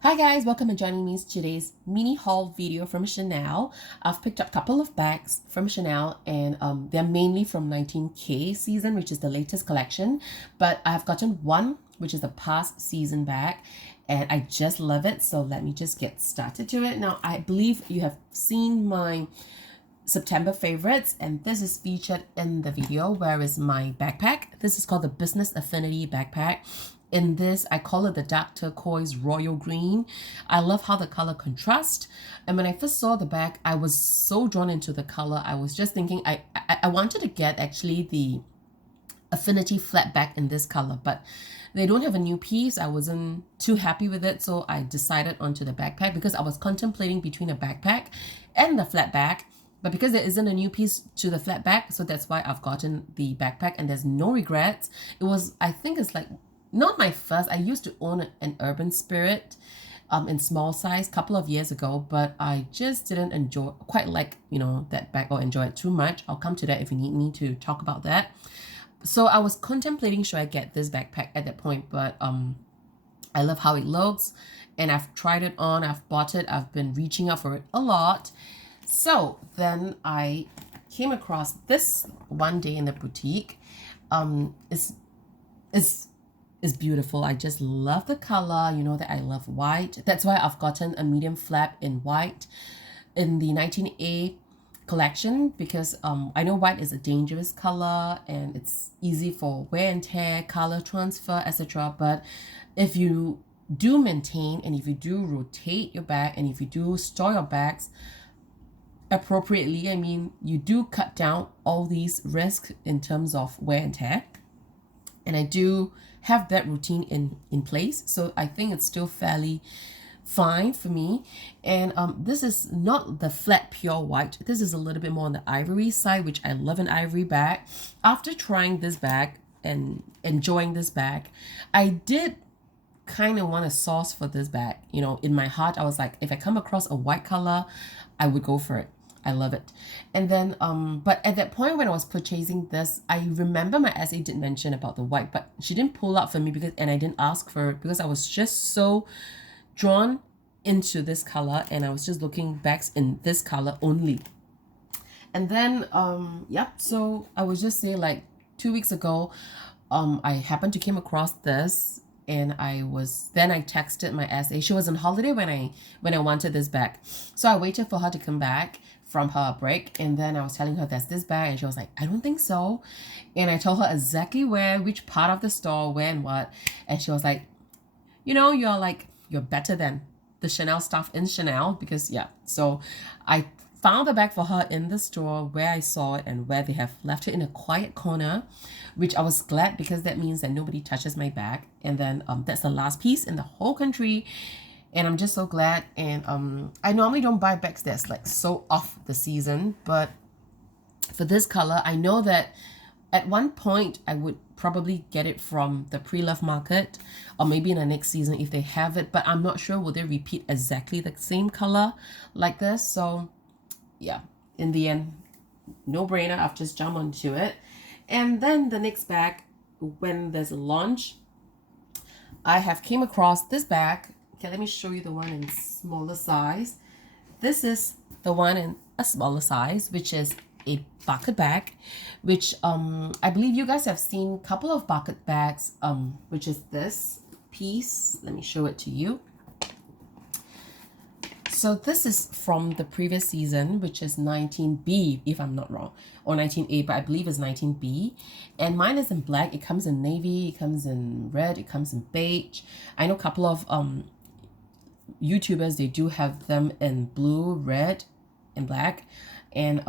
Hi guys, welcome and joining me in today's mini haul video from Chanel. I've picked up a couple of bags from Chanel and they're mainly from 19K season, which is the latest collection. But I've gotten one, which is the past season bag, and I just love it. So let me just get started to it. Now, I believe you have seen my September favorites, and this is featured in the video. Where is my backpack? This is called the Business Affinity backpack. In this, I call it the dark turquoise royal green. I love how the color contrasts. And when I first saw the bag, I was so drawn into the color. I was just thinking I wanted to get actually the Affinity flat back in this color, but they don't have a new piece. I wasn't too happy with it, so I decided onto the backpack because I was contemplating between a backpack and the flat back. But because there isn't a new piece to the flat back, so that's why I've gotten the backpack, and there's no regrets. It was, I think it's like not my first. I used to own an Urban Spirit in small size a couple of years ago, but I just didn't enjoy quite like that bag or enjoy it too much. I'll come to that if you need me to talk about that. So I was contemplating should I get this backpack at that point, but I love how it looks and I've tried it on, I've bought it, I've been reaching out for it a lot. So then I came across this one day in the boutique. It's beautiful. I just love the color. You know that I love white. That's why I've gotten a medium flap in white in the 19A collection, because I know white is a dangerous color and it's easy for wear and tear, color transfer, etc. But if you do maintain and if you do rotate your bag and if you do store your bags appropriately, I mean, you do cut down all these risks in terms of wear and tear. And I do have that routine in place, so I think it's still fairly fine for me. And this is not the flat pure white. This is a little bit more on the ivory side, which I love an ivory bag. After trying this bag and enjoying this bag, I did kind of want a sauce for this bag. You know, in my heart, I was like, if I come across a white color, I would go for it. I love it. And then, but at that point when I was purchasing this, I remember my SA did mention about the white, but she didn't pull out for me because, and I didn't ask for it because I was just so drawn into this color and I was just looking bags in this color only. And then, so I was just saying, like 2 weeks ago, I happened to came across this and I texted my SA. She was on holiday when I wanted this bag. So I waited for her to come back from her break, and then I was telling her there's this bag, and she was like, I don't think so. And I told her exactly where, which part of the store, where and what, and she was like, you're better than the Chanel stuff in Chanel, because so I found the bag for her in the store where I saw it and where they have left it in a quiet corner, which I was glad because that means that nobody touches my bag. And then that's the last piece in the whole country, and I'm just so glad. And I normally don't buy bags that's like so off the season, but for this color, I know that at one point I would probably get it from the pre-love market, or maybe in the next season if they have it, but I'm not sure will they repeat exactly the same color like this. So yeah, in the end, no brainer, I've just jumped onto it. And then the next bag, when there's a launch, I have came across this bag. Okay, let me show you the one in smaller size. This is the one in a smaller size, which is a bucket bag, which I believe you guys have seen a couple of bucket bags, which is this piece. Let me show it to you. So this is from the previous season, which is 19B, if I'm not wrong, or 19A, but I believe it's 19B. And mine is in black. It comes in navy, it comes in red, it comes in beige. I know a couple of YouTubers, they do have them in blue, red, and black. And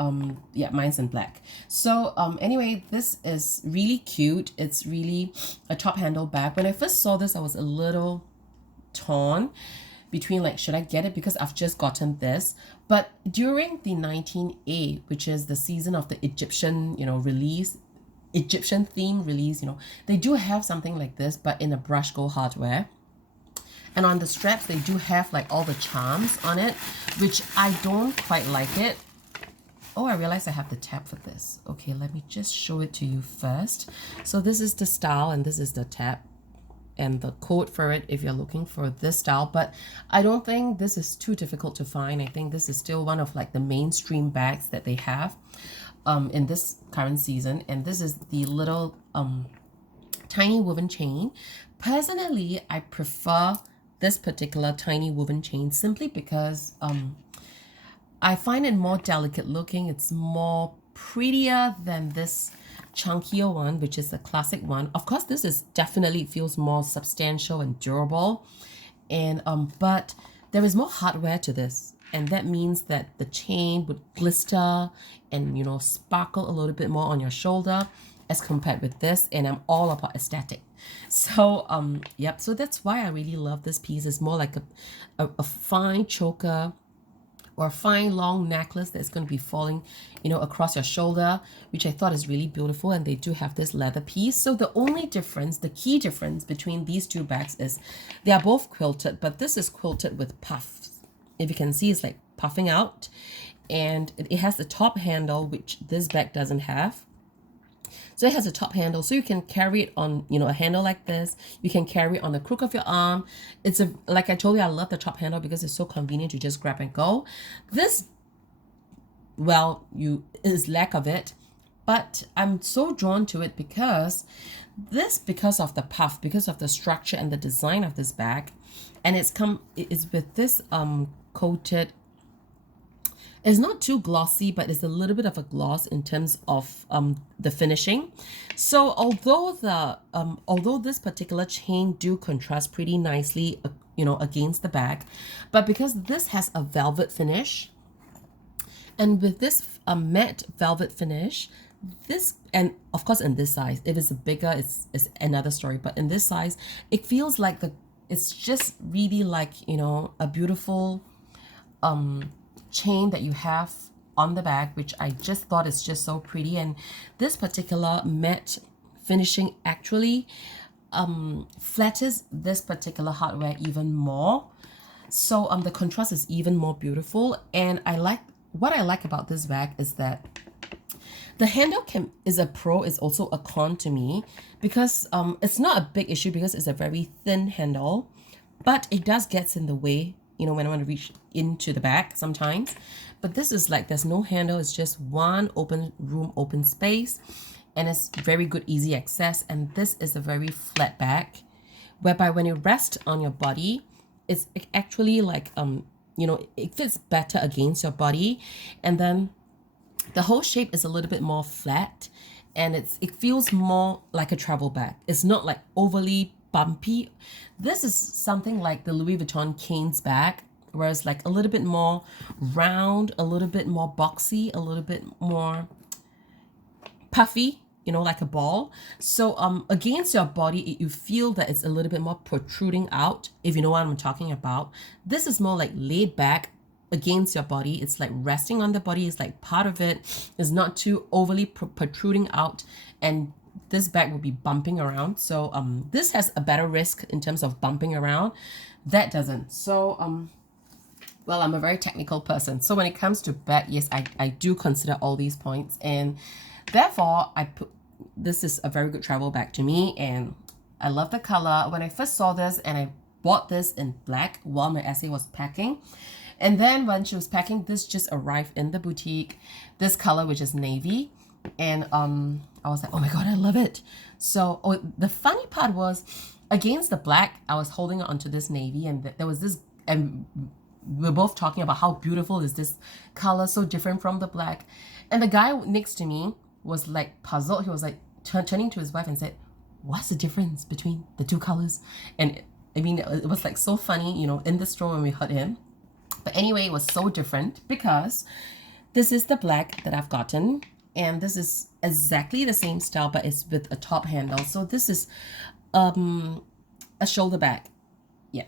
mine's in black. So anyway, this is really cute. It's really a top handle bag. When I first saw this, I was a little torn between like, should I get it because I've just gotten this. But during the 19A, which is the season of the Egyptian release, Egyptian theme release, they do have something like this, but in a brush gold hardware. And on the straps, they do have like all the charms on it, which I don't quite like it. Oh, I realized I have the tab for this. Okay, let me just show it to you first. So this is the style and this is the tab. and the code for it if you're looking for this style, but I don't think this is too difficult to find. I think this is still one of like the mainstream bags that they have in this current season. And this is the little tiny woven chain. Personally, I prefer this particular tiny woven chain simply because I find it more delicate looking. It's more prettier than this chunkier one, which is the classic one. Of course, this is definitely feels more substantial and durable, and but there is more hardware to this, and that means that the chain would glister and, you know, sparkle a little bit more on your shoulder as compared with this. And I'm all about aesthetic, so yep, so that's why I really love this piece. It's more like a fine choker or a fine long necklace that's going to be falling, you know, across your shoulder, which I thought is really beautiful. And they do have this leather piece. So the only difference, the key difference between these two bags is they are both quilted, but this is quilted with puffs. If you can see, it's like puffing out, and it has the top handle, which this bag doesn't have. So it has a top handle, so you can carry it on, you know, a handle like this. You can carry it on the crook of your arm. It's a, like I told you, I love the top handle because it's so convenient to just grab and go. This, well, is lack of it, but I'm so drawn to it because of the puff, because of the structure and the design of this bag, and it's with this coated. It's not too glossy, but it's a little bit of a gloss in terms of the finishing. So although this particular chain do contrast pretty nicely, you know, against the bag, but because this has a velvet finish, and with this matte velvet finish, this, and of course in this size, if it's bigger, it's another story. But in this size, it feels like it's just really like, you know, a beautiful chain that you have on the bag, which I just thought is just so pretty. And this particular matte finishing actually flatters this particular hardware even more, so the contrast is even more beautiful. And what I like about this bag is that the handle is a pro, is also a con to me, because it's not a big issue because it's a very thin handle, but it does get in the way, you know, when I want to reach into the bag sometimes. But this is like, there's no handle, it's just one open space, and it's very good, easy access. And this is a very flat bag, whereby when you rest on your body, it's actually like, you know, it fits better against your body. And then the whole shape is a little bit more flat, and it feels more like a travel bag. It's not like overly bumpy. This is something like the Louis Vuitton Cane's bag, whereas like a little bit more round, a little bit more boxy, a little bit more puffy, you know, like a ball. So against your body, you feel that it's a little bit more protruding out, if you know what I'm talking about. This is more like laid back against your body. It's like resting on the body. It's like part of it is not too overly protruding out, and this bag will be bumping around. So this has a better risk in terms of bumping around. That doesn't. So well, I'm a very technical person, so when it comes to bag, yes, I do consider all these points, and therefore this is a very good travel bag to me. And I love the color. When I first saw this, and I bought this in black while my essay was packing, and then when she was packing, this just arrived in the boutique, this color, which is navy. And I was like, oh my god, I love it. So the funny part was, against the black, I was holding onto this navy, and there was this, and we're both talking about how beautiful is this color, so different from the black. And the guy next to me was like puzzled. He was like turning to his wife and said, what's the difference between the two colors? And I mean, it was like so funny, you know, in the store when we heard him. But anyway, it was so different because this is the black that I've gotten, and this is exactly the same style, but it's with a top handle. So this is a shoulder bag. Yeah.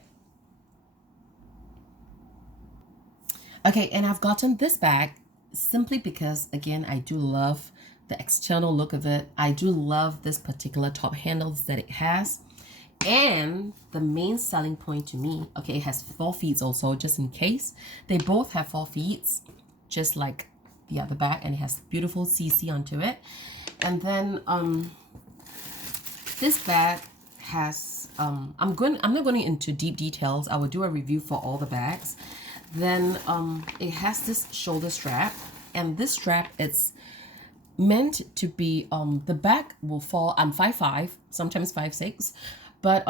Okay, and I've gotten this bag simply because, again, I do love the external look of it. I do love this particular top handles that it has. And the main selling point to me, okay, it has 4 feet also, just in case. They both have 4 feet, just like the other bag, and it has beautiful CC onto it. And then this bag has I'm not going into deep details. I will do a review for all the bags. Then it has this shoulder strap, and this strap, it's meant to be the bag will fall. I'm 5'5", sometimes 5'6", but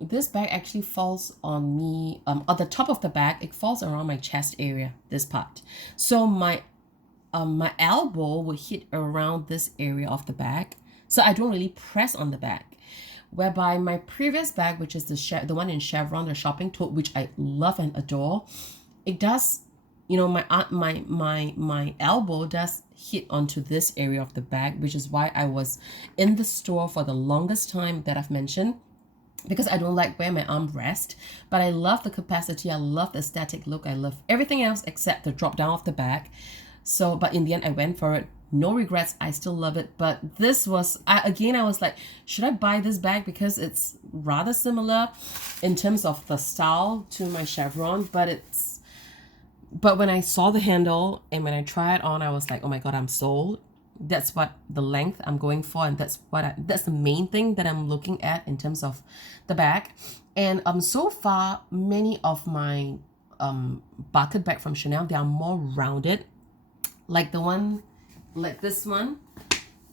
this bag actually falls on me at the top of the bag. It falls around my chest area, this part. So my elbow will hit around this area of the bag, so I don't really press on the bag. Whereby my previous bag, which is the one in Chevron, the shopping tote, which I love and adore, it does, you know, my elbow does hit onto this area of the bag, which is why I was in the store for the longest time that I've mentioned, because I don't like where my arm rests. But I love the capacity, I love the aesthetic look, I love everything else except the drop down of the bag. So, but in the end, I went for it. No regrets. I still love it. But this was, I was like, should I buy this bag? Because it's rather similar in terms of the style to my Chevron. But when I saw the handle and when I tried it on, I was like, oh my God, I'm sold. That's what the length I'm going for. And that's the main thing that I'm looking at in terms of the bag. And so far, many of my bucket bag from Chanel, they are more rounded. Like the one, like this one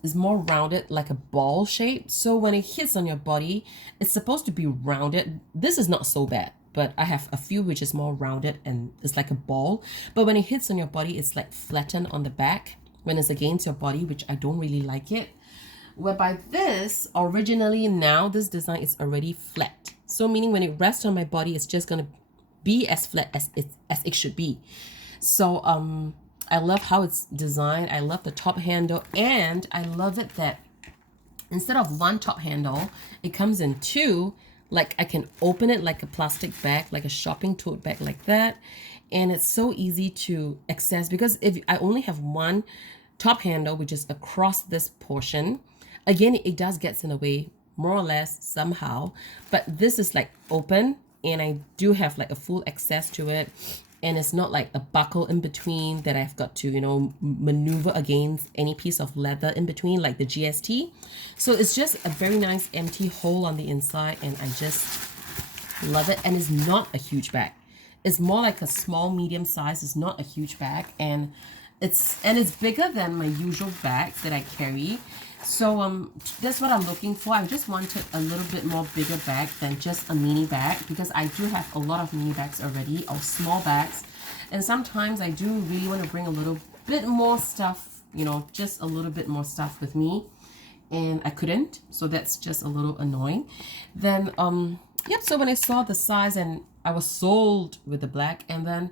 is more rounded, like a ball shape. So when it hits on your body, it's supposed to be rounded. This is not so bad, but I have a few which is more rounded and it's like a ball. But when it hits on your body, it's like flattened on the back when it's against your body, which I don't really like it. Whereby this, originally now, this design is already flat. So meaning when it rests on my body, it's just gonna be as flat as it should be. So I love how it's designed. I love the top handle, and I love it that instead of one top handle, it comes in two. Like I can open it like a plastic bag, like a shopping tote bag like that. And it's so easy to access, because if I only have one top handle, which is across this portion, again, it does get in the way more or less somehow. But this is like open, and I do have like a full access to it. And it's not like a buckle in between that I've got to, you know, maneuver against any piece of leather in between, like the GST. So it's just a very nice empty hole on the inside, and I just love it. And it's not a huge bag. It's more like a small, medium size. It's not a huge bag, and it's bigger than my usual bags that I carry. So that's what I'm looking for. I just wanted a little bit more bigger bag than just a mini bag, because I do have a lot of mini bags already, or small bags. And sometimes I do really want to bring a little bit more stuff, you know, just a little bit more stuff with me. And I couldn't, so that's just a little annoying. Then, yep, so when I saw the size, and I was sold with the black, and then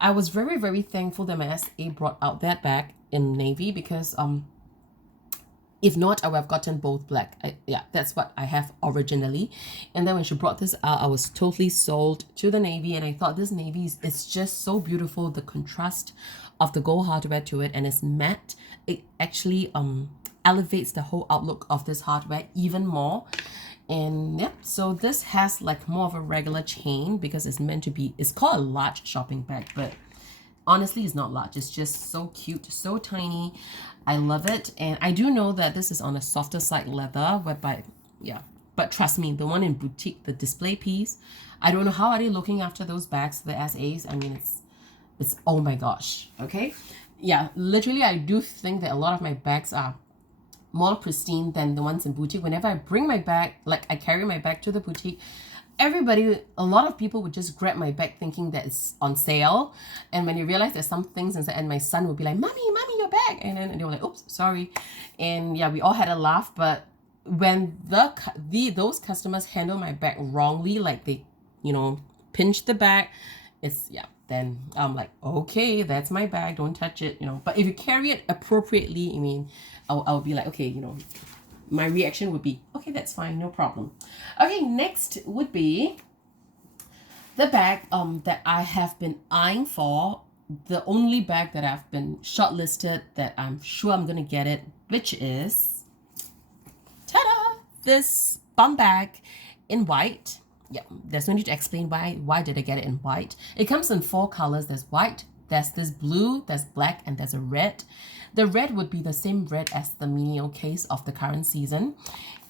I was very, very thankful that my SA brought out that bag in navy, because if not, I would have gotten both black. Yeah, that's what I have originally. And then when she brought this out, I was totally sold to the navy. And I thought this navy is just so beautiful. The contrast of the gold hardware to it, and it's matte. It actually elevates the whole outlook of this hardware even more. And yep, so this has like more of a regular chain, because it's meant to be, it's called a large shopping bag, but honestly, it's not large. It's just so cute, so tiny. I love it. And I do know that this is on a softer side leather, whereby, yeah. But trust me, the one in boutique, the display piece, I don't know how are they looking after those bags, the SAs. I mean, it's oh my gosh. Okay. Yeah, literally, I do think that a lot of my bags are more pristine than the ones in boutique. Whenever I bring my bag, like I carry my bag to the boutique, a lot of people would just grab my bag thinking that it's on sale. And when you realize there's some things inside, and my son would be like, mommy, your bag. And then they were like, oops, sorry. And yeah, we all had a laugh. But when those customers handle my bag wrongly, like they, you know, pinch the bag, then I'm like, okay, that's my bag, don't touch it, you know. But if you carry it appropriately, I mean, I'll be like, okay, you know, my reaction would be, okay, that's fine, no problem. Okay, next would be the bag that I have been eyeing for, the only bag that I've been shortlisted that I'm sure I'm gonna get it, which is, ta-da, this bum bag in white. Yeah, there's no need to explain why did I get it in white. It comes in 4 colors. There's white, There's this blue, there's black, and there's a red. The red would be the same red as the Minio case of the current season.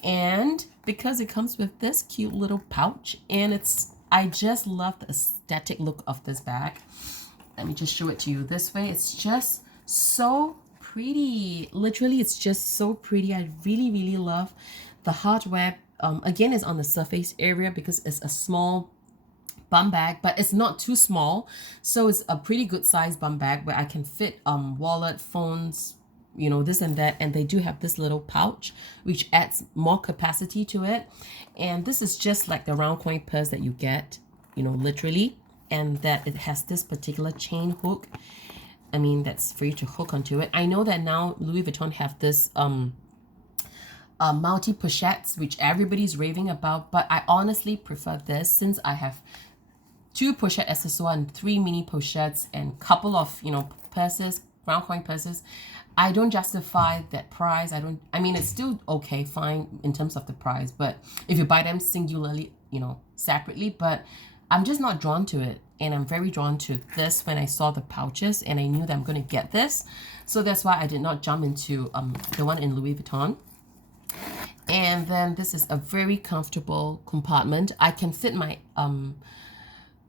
And because it comes with this cute little pouch, and I just love the aesthetic look of this bag. Let me just show it to you this way. It's just so pretty. Literally, it's just so pretty. I really, really love the hardware. Again, it's on the surface area because it's a small bum bag, but it's not too small. So it's a pretty good size bum bag where I can fit wallet, phones, you know, this and that. And they do have this little pouch, which adds more capacity to it. And this is just like the round coin purse that you get, you know, literally. And that it has this particular chain hook. I mean, that's for you to hook onto it. I know that now Louis Vuitton have this multi pochettes, which everybody's raving about, but I honestly prefer this since I have 2 pochette accessoires and 3 mini pochettes and couple of, you know, purses, round coin purses. I don't justify that price. I mean, it's still okay, fine in terms of the price, but if you buy them singularly, you know, separately, but I'm just not drawn to it. And I'm very drawn to this when I saw the pouches and I knew that I'm going to get this. So that's why I did not jump into the one in Louis Vuitton. And then this is a very comfortable compartment. I can fit my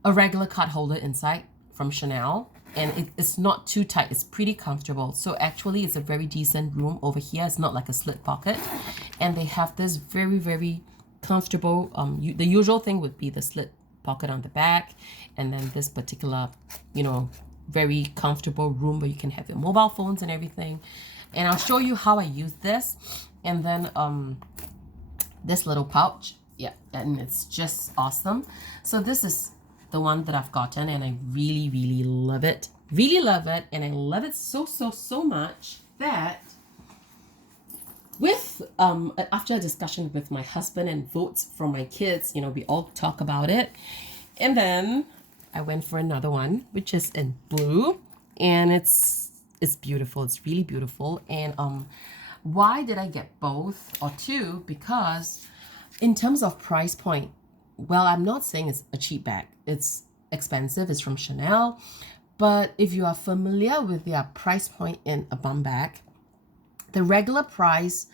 a regular card holder inside from Chanel, and it's not too tight. It's pretty comfortable. So actually it's a very decent room over here. It's not like a slit pocket, and they have this very, very comfortable the usual thing would be the slit pocket on the back, and then this particular, you know, very comfortable room where you can have your mobile phones and everything. And I'll show you how I use this. And then this little pouch, yeah, and it's just awesome. So this is the one that I've gotten, and I really, really love it. Really love it, and I love it so, so, so much that with after a discussion with my husband and votes from my kids, you know, we all talk about it. And then I went for another one, which is in blue, and it's beautiful. It's really beautiful. And why did I get both or two? Because in terms of price point, well, I'm not saying it's a cheap bag. It's expensive. It's from Chanel. But if you are familiar with their price point in a bum bag, the regular price,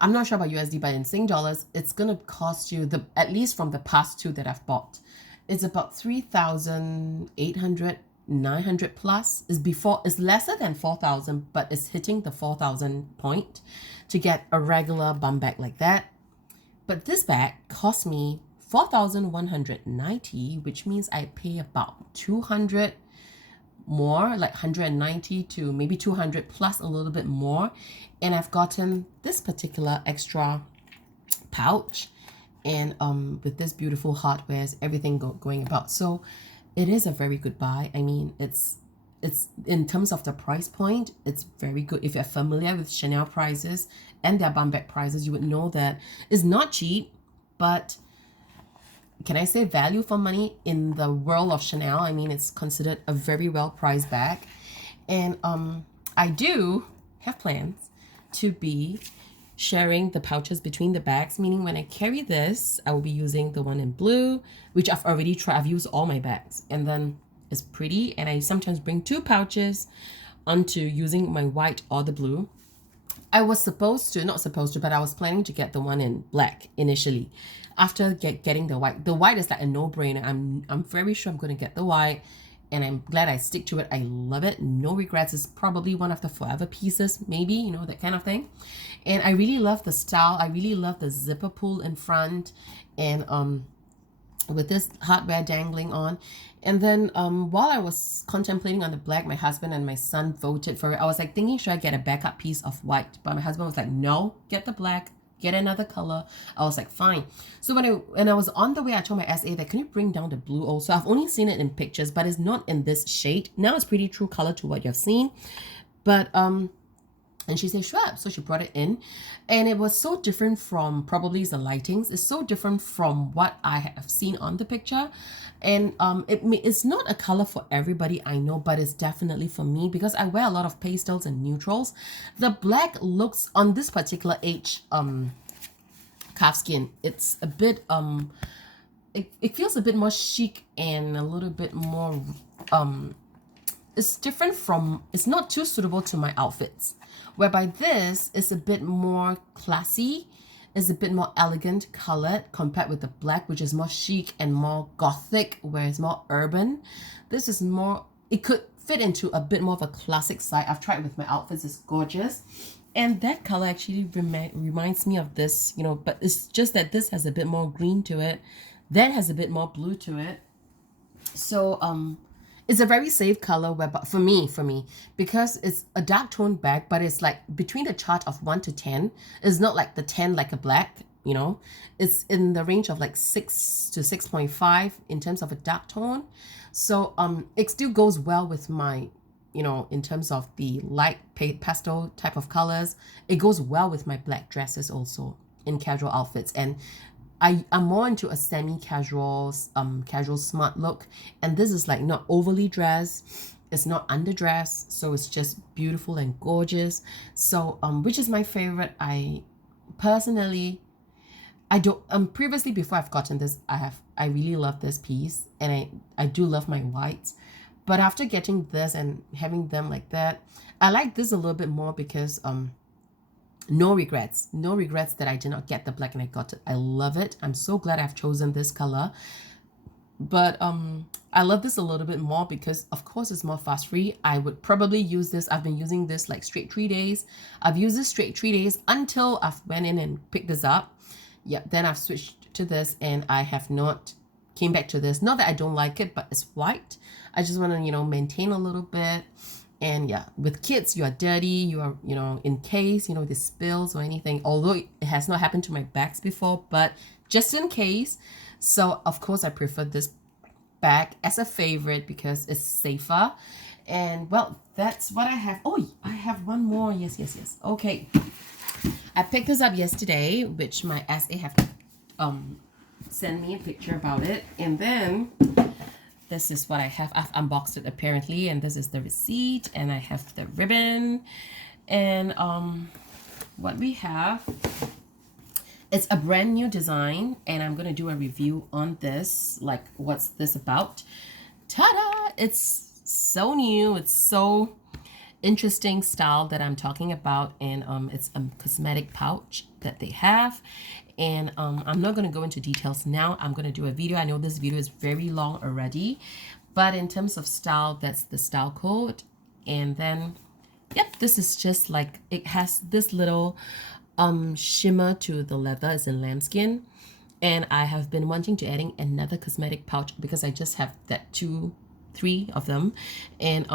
I'm not sure about USD, but in Sing dollars, it's going to cost you, at least from the past 2 that I've bought, it's about 3,800, 900 plus. It's lesser than 4,000, but it's hitting the 4,000 point to get a regular bum bag like that. But this bag cost me 4,190, which means I pay about 200 more, like 190 to maybe 200 plus a little bit more. And I've gotten this particular extra pouch, and with this beautiful hardware, everything going about. So it is a very good buy. I mean, it's in terms of the price point, it's very good. If you're familiar with Chanel prices and their bum bag prices, you would know that it's not cheap, but can I say value for money in the world of Chanel? I mean, it's considered a very well-priced bag. And I do have plans to be sharing the pouches between the bags, meaning when I carry this, I will be using the one in blue, which I've already tried. I've used all my bags, and then it's pretty. And I sometimes bring 2 pouches onto using my white or the blue. I was not supposed to, but I was planning to get the one in black initially. After getting the white is like a no-brainer. I'm very sure I'm going to get the white, and I'm glad I stick to it. I love it. No regrets. It's probably one of the forever pieces, maybe, you know, that kind of thing. And I really love the style. I really love the zipper pull in front, and with this hardware dangling on. And then while I was contemplating on the black, my husband and my son voted for it. I was like thinking, should I get a backup piece of white? But my husband was like, no, get the black, get another color. I was like, fine. So when I was on the way, I told my SA that, can you bring down the blue also? I've only seen it in pictures, but it's not in this shade. Now it's pretty true color to what you've seen. But and she said, sure. So she brought it in. And it was so different from probably the lightings. It's so different from what I have seen on the picture. And it's not a color for everybody, I know, but it's definitely for me because I wear a lot of pastels and neutrals. The black looks on this particular calfskin. It's a bit, it feels a bit more chic and a little bit more, it's different from, it's not too suitable to my outfits. Whereby this is a bit more classy, is a bit more elegant colored compared with the black, which is more chic and more gothic, where it's more urban. This is more, it could fit into a bit more of a classic side. I've tried with my outfits, it's gorgeous. And that color actually reminds me of this, you know, but it's just that this has a bit more green to it. That has a bit more blue to it. So it's a very safe color for me, because it's a dark tone bag, but it's like between the chart of 1 to 10. It's not like the 10 like a black, you know. It's in the range of like 6 to 6.5 in terms of a dark tone. So it still goes well with my, you know, in terms of the light pastel type of colors. It goes well with my black dresses also in casual outfits. And I'm more into a semi-casual, casual smart look, and this is like not overly dressed, it's not underdressed, so it's just beautiful and gorgeous. So which is my favorite. I personally, I don't previously, before I've gotten this, I really love this piece, and I do love my whites, but after getting this and having them like that, I like this a little bit more because no regrets that I did not get the black and I got it. I love it. I'm so glad I've chosen this color. But I love this a little bit more because of course it's more fast free. I would probably use this. I've been using this like straight 3 days. I've used this straight 3 days until I've went in and picked this up. Yeah, then I've switched to this and I have not came back to this. Not that I don't like it, but it's white. I just want to, you know, maintain a little bit. And yeah, with kids, you are dirty, you are, you know, in case, you know, this spills or anything, although it has not happened to my bags before, but just in case. So of course I prefer this bag as a favorite because it's safer. And well, that's what I have. Oh, I have one more. Yes. Okay. I picked this up yesterday, which my SA have sent me a picture about it. And then this is what I have. I've unboxed it apparently, and this is the receipt, and I have the ribbon. And what we have, it's a brand new design, and I'm gonna do a review on this, like what's this about. Ta-da! It's so new, it's so interesting style that I'm talking about, and it's a cosmetic pouch that they have. And I'm not going to go into details now. I'm going to do a video. I know this video is very long already, but in terms of style, that's the style code. And then, yep, this is just like, it has this little shimmer to the leather. It's in lambskin. And I have been wanting to adding another cosmetic pouch because I just have that 3 of them. And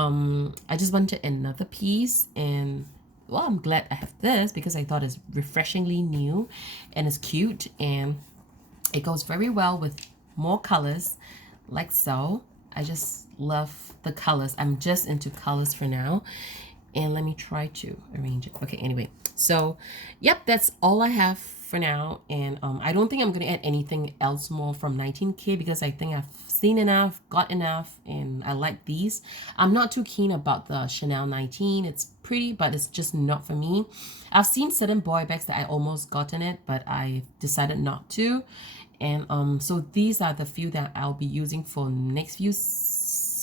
I just wanted another piece, and well, I'm glad I have this because I thought it's refreshingly new and it's cute, and it goes very well with more colors like so. I just love the colors. I'm just into colors for now. And let me try to arrange it. Okay, anyway. So, yep, that's all I have for now. And I don't think I'm going to add anything else more from 19K because I think I've seen enough, got enough, and I like these. I'm not too keen about the Chanel 19. It's pretty, but it's just not for me. I've seen certain boy bags that I almost got in it, but I decided not to. And so these are the few that I'll be using for next few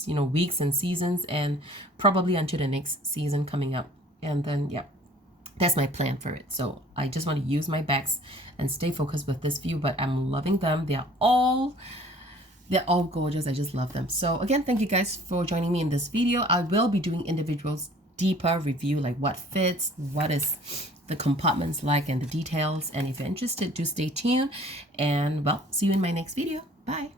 weeks and seasons, and probably until the next season coming up. And then yeah, that's my plan for it. So I just want to use my bags and stay focused with this few, but I'm loving them. They're all gorgeous. I just love them. So again, thank you guys for joining me in this video. I will be doing individuals deeper review, like what fits, what is the compartments like, and the details. And if you're interested, do stay tuned, and well, see you in my next video. Bye.